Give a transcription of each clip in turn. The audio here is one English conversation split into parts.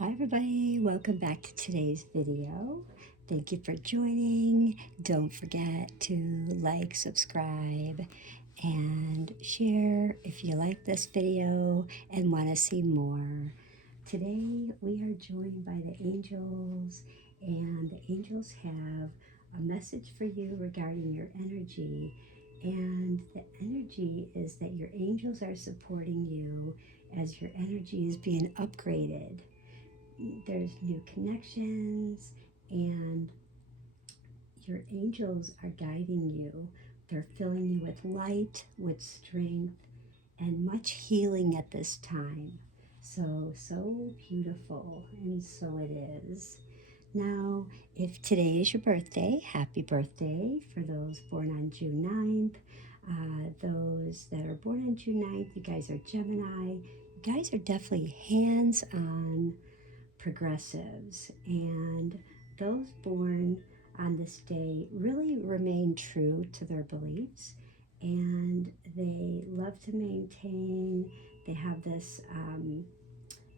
Hi everybody, welcome back to today's video. Thank you for joining. Don't forget to like, subscribe, and share if you like this video and want to see more. Today we are joined by the angels, and the angels have a message for you regarding your energy. And the energy is that your angels are supporting you as your energy is being upgraded. There's new connections, and your angels are guiding you. They're filling you with light, with strength, and much healing at this time. So beautiful, and so it is. Now, if today is your birthday, happy birthday for those born on June 9th. Those that are born on June 9th, you guys are Gemini. You guys are definitely hands on progressives, and those born on this day really remain true to their beliefs, and they love to maintain. They have this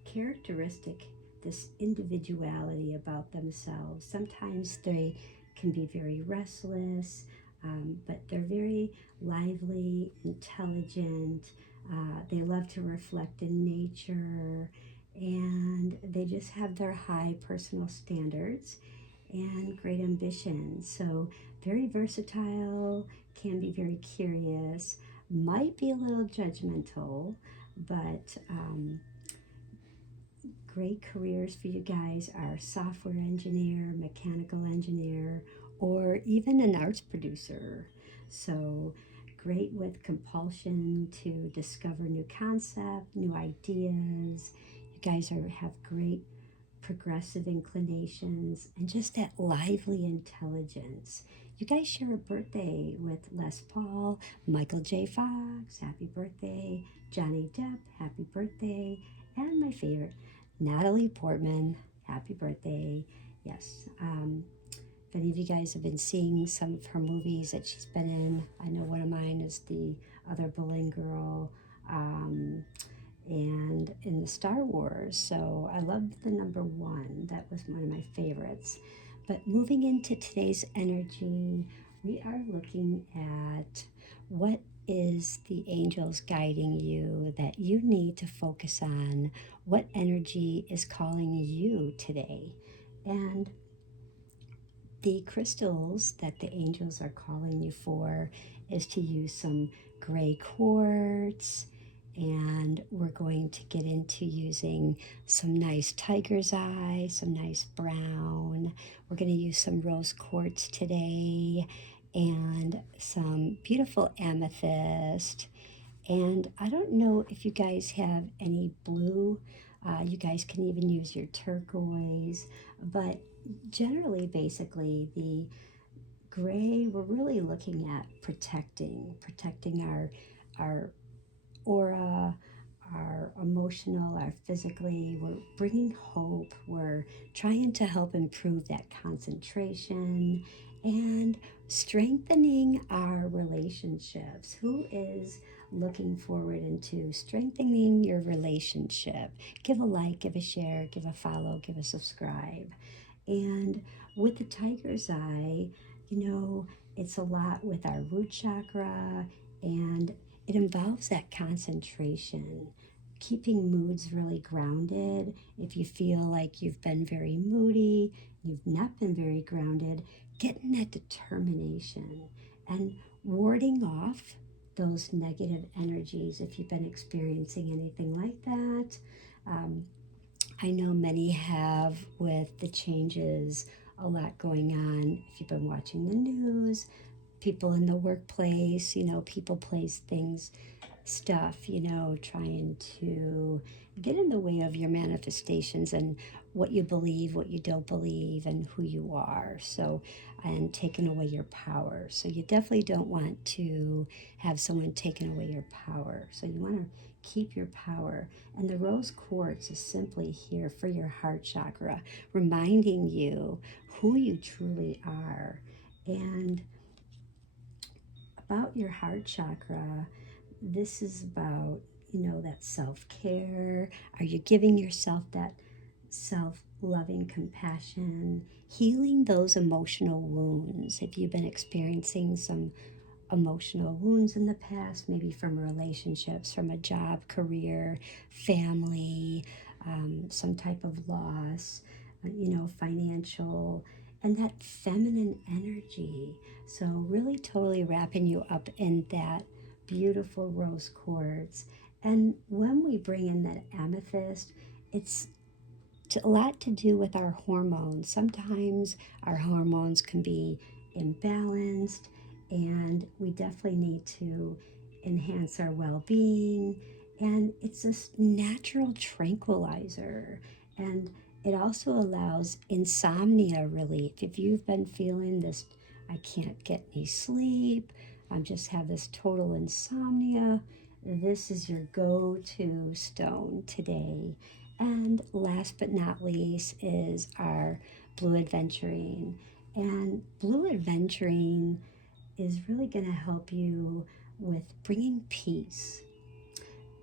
characteristic, this individuality about themselves. Sometimes they can be very restless, but they're very lively, intelligent. They love to reflect in nature, and they just have their high personal standards and great ambition. So, very versatile, can be very curious, might be a little judgmental, but great careers for you guys are software engineer, mechanical engineer, or even an arts producer. So great with compulsion to discover new concept, new ideas. You guys have great progressive inclinations and just that lively intelligence. You guys share a birthday with Les Paul, Michael J. Fox, happy birthday, Johnny Depp, happy birthday, and my favorite, Natalie Portman, happy birthday. Yes, if any of you guys have been seeing some of her movies that she's been in, I know one of mine is The Other Boleyn Girl. And in the Star Wars. So I loved the number one. That was one of my favorites. But moving into today's energy, we are looking at what is the angels guiding you that you need to focus on, what energy is calling you today. And the crystals that the angels are calling you for is to use some gray quartz, and we're going to get into using some nice tiger's eye, some nice brown. We're going to use some rose quartz today and some beautiful amethyst. And I don't know if you guys have any blue. You guys can even use your turquoise, but generally, basically, the gray, we're really looking at protecting our aura, our emotional, our physically. We're bringing hope. We're trying to help improve that concentration and strengthening our relationships. Who is looking forward into strengthening your relationship? Give a like, give a share, give a follow, give a subscribe. And with the tiger's eye, it's a lot with our root chakra, and it involves that concentration, keeping moods really grounded. If you feel like you've been very moody, you've not been very grounded, getting that determination and warding off those negative energies if you've been experiencing anything like that. Um, I know many have with the changes, a lot going on. If you've been watching the news, people in the workplace, people place things, stuff, trying to get in the way of your manifestations and what you believe, what you don't believe, and who you are. So, and taking away your power. So, you definitely don't want to have someone taking away your power. So, you want to keep your power. And the rose quartz is simply here for your heart chakra, reminding you who you truly are. And about your heart chakra, this is about, that self care. Are you giving yourself that self-loving compassion, healing those emotional wounds. If you've been experiencing some emotional wounds in the past, maybe from relationships, from a job, career, family, some type of loss, financial, and that feminine energy. So, really totally wrapping you up in that beautiful rose quartz. And when we bring in that amethyst, it's a lot to do with our hormones. Sometimes our hormones can be imbalanced, and we definitely need to enhance our well being. And it's this natural tranquilizer. And it also allows insomnia relief. If you've been feeling this, I can't get any sleep, I just have this total insomnia, this is your go to stone today. And last but not least is our Blue Adventurine. And Blue Adventurine is really going to help you with bringing peace,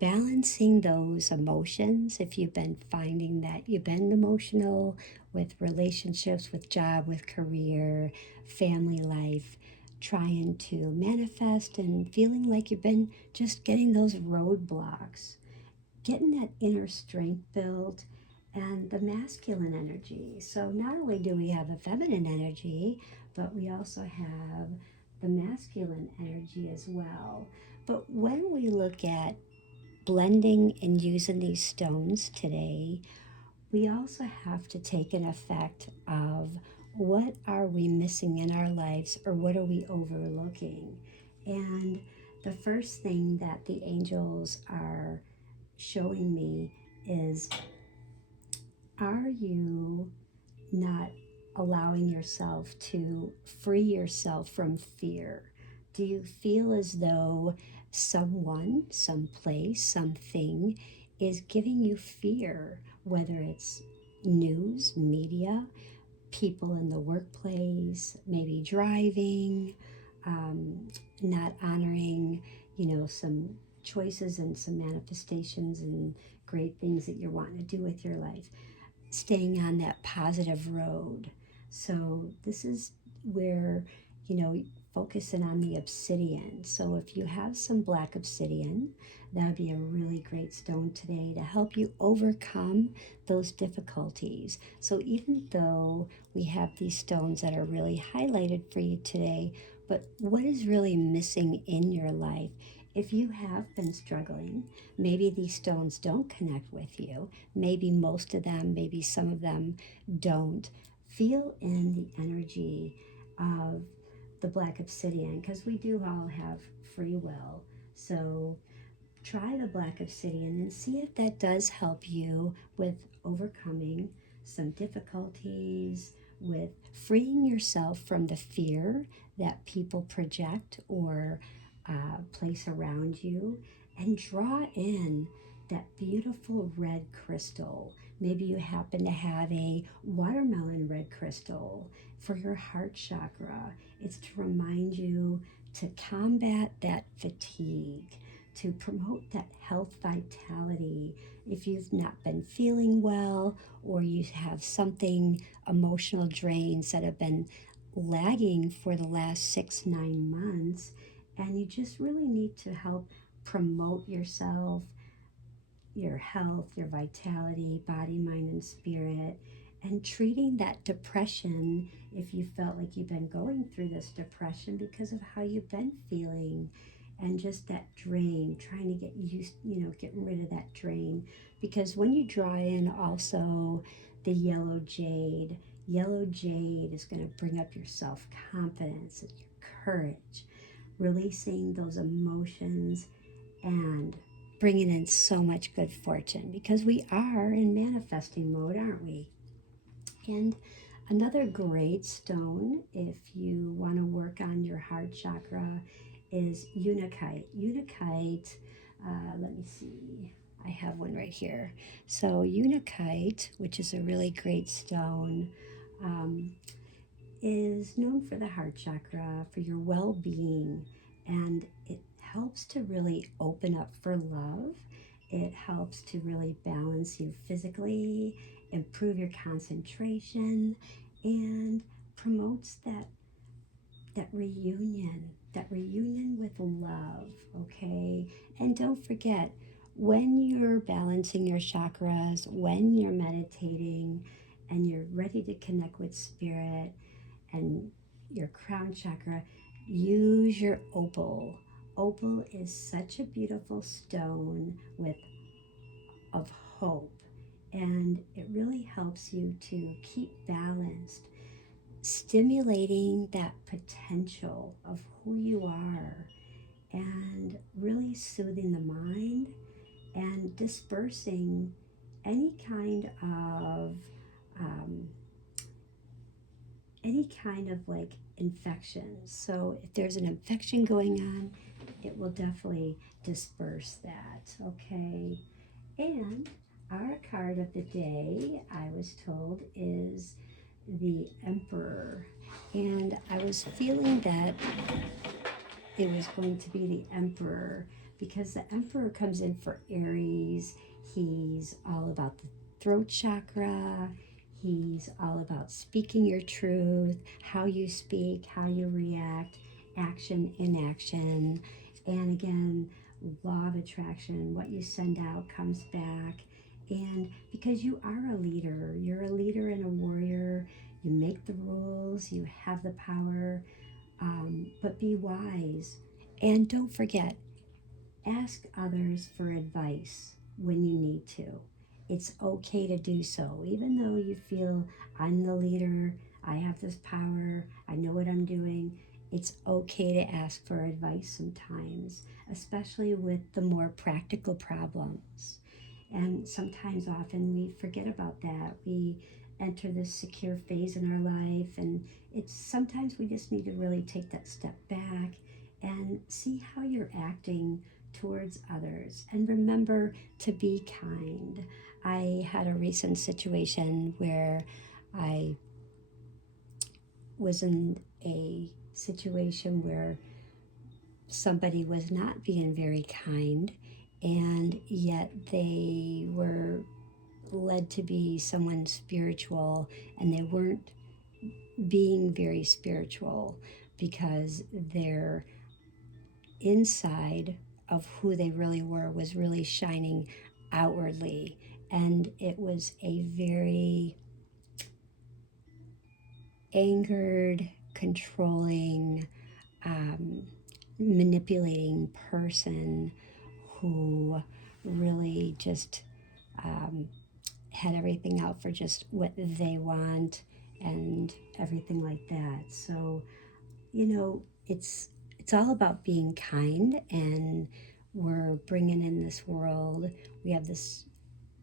balancing those emotions. If you've been finding that you've been emotional with relationships, with job, with career, family life, trying to manifest and feeling like you've been just getting those roadblocks, getting that inner strength built, and the masculine energy. So not only do we have the feminine energy, but we also have the masculine energy as well. But when we look at blending and using these stones today, we also have to take an effect of what are we missing in our lives, or what are we overlooking. And the first thing that the angels are showing me is, are you not allowing yourself to free yourself from fear? Do you feel as though someone, someplace, something is giving you fear, whether it's news, media, people in the workplace, maybe driving, um, not honoring, some choices and some manifestations and great things that you're wanting to do with your life, staying on that positive road. So this is where, focusing on the obsidian. So if you have some black obsidian, that would be a really great stone today to help you overcome those difficulties. So even though we have these stones that are really highlighted for you today, but what is really missing in your life? If you have been struggling, maybe these stones don't connect with you. Maybe most of them, maybe some of them don't. Feel in the energy of the black obsidian, because we do all have free will. So try the black obsidian and see if that does help you with overcoming some difficulties, with freeing yourself from the fear that people project or place around you, and draw in that beautiful red crystal. Maybe you happen to have a watermelon red crystal for your heart chakra. It's to remind you to combat that fatigue, to promote that health vitality. If you've not been feeling well, or you have something, emotional drains that have been lagging for the last 6-9 months, and you just really need to help promote yourself, your health, your vitality, body, mind, and spirit, and treating that depression if you felt like you've been going through this depression because of how you've been feeling, and just that drain, trying to get used, getting rid of that drain. Because when you draw in also the yellow jade is going to bring up your self confidence and your courage, releasing those emotions and bringing in so much good fortune, because we are in manifesting mode, aren't we? And another great stone, if you want to work on your heart chakra, is Unakite. Unakite, let me see, I have one right here. So, Unakite, which is a really great stone, um, is known for the heart chakra, for your well being, and it helps to really open up for love It helps to really balance you physically, improve your concentration, and promotes that reunion with love, okay? And don't forget, when you're balancing your chakras, when you're meditating, and you're ready to connect with spirit and your crown chakra, use your opal. Opal is such a beautiful stone with of hope, and it really helps you to keep balanced, stimulating that potential of who you are and really soothing the mind and dispersing any kind of um, like infections. So if there's an infection going on, it will definitely disperse that. Okay. And our card of the day, I was told, is the Emperor. And I was feeling that it was going to be the Emperor because the Emperor comes in for Aries. He's all about the throat chakra. He's all about speaking your truth, how you speak, how you react, action, inaction. And again, law of attraction, what you send out comes back. And because you are a leader, you're a leader and a warrior, you make the rules, you have the power, but be wise. And don't forget, ask others for advice when you need to. It's okay to do so, even though you feel I'm the leader, I have this power, I know what I'm doing. It's okay to ask for advice sometimes, especially with the more practical problems. And sometimes, often, we forget about that. We enter this secure phase in our life, and it's sometimes we just need to really take that step back and see how you're acting towards others. And remember to be kind. I had a recent situation where I was in a situation where somebody was not being very kind, and yet they were led to be someone spiritual, and they weren't being very spiritual because their inside of who they really were was really shining outwardly. And it was a very angered, controlling, um, manipulating person who really just um, had everything out for just what they want and everything like that. So, it's all about being kind, and we're bringing in this world. We have this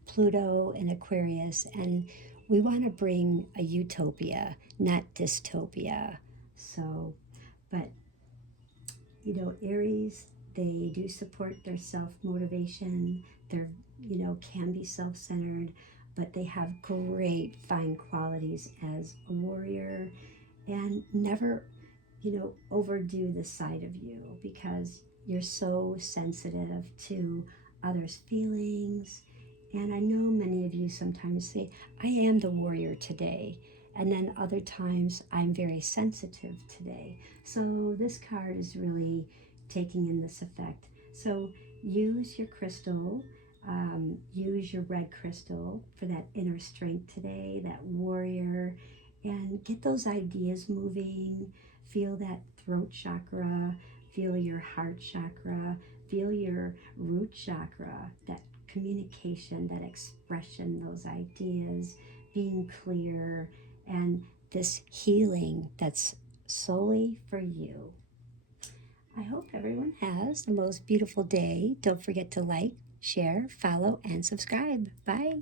Pluto and Aquarius, and we want to bring a utopia, not dystopia. So, but Aries, they do support their self motivation. They're, can be self centered, but they have great fine qualities as a warrior, and never, overdo the side of you because you're so sensitive to others' feelings. And I know many of you sometimes say, I am the warrior today. And then other times, I'm very sensitive today. So this card is really taking in this effect. So use your crystal, use your red crystal for that inner strength today, that warrior, and get those ideas moving. Feel that throat chakra, feel your heart chakra, feel your root chakra, that communication, that expression, those ideas, being clear, and this healing that's solely for you. I hope everyone has the most beautiful day. Don't forget to like, share, follow, and subscribe. Bye.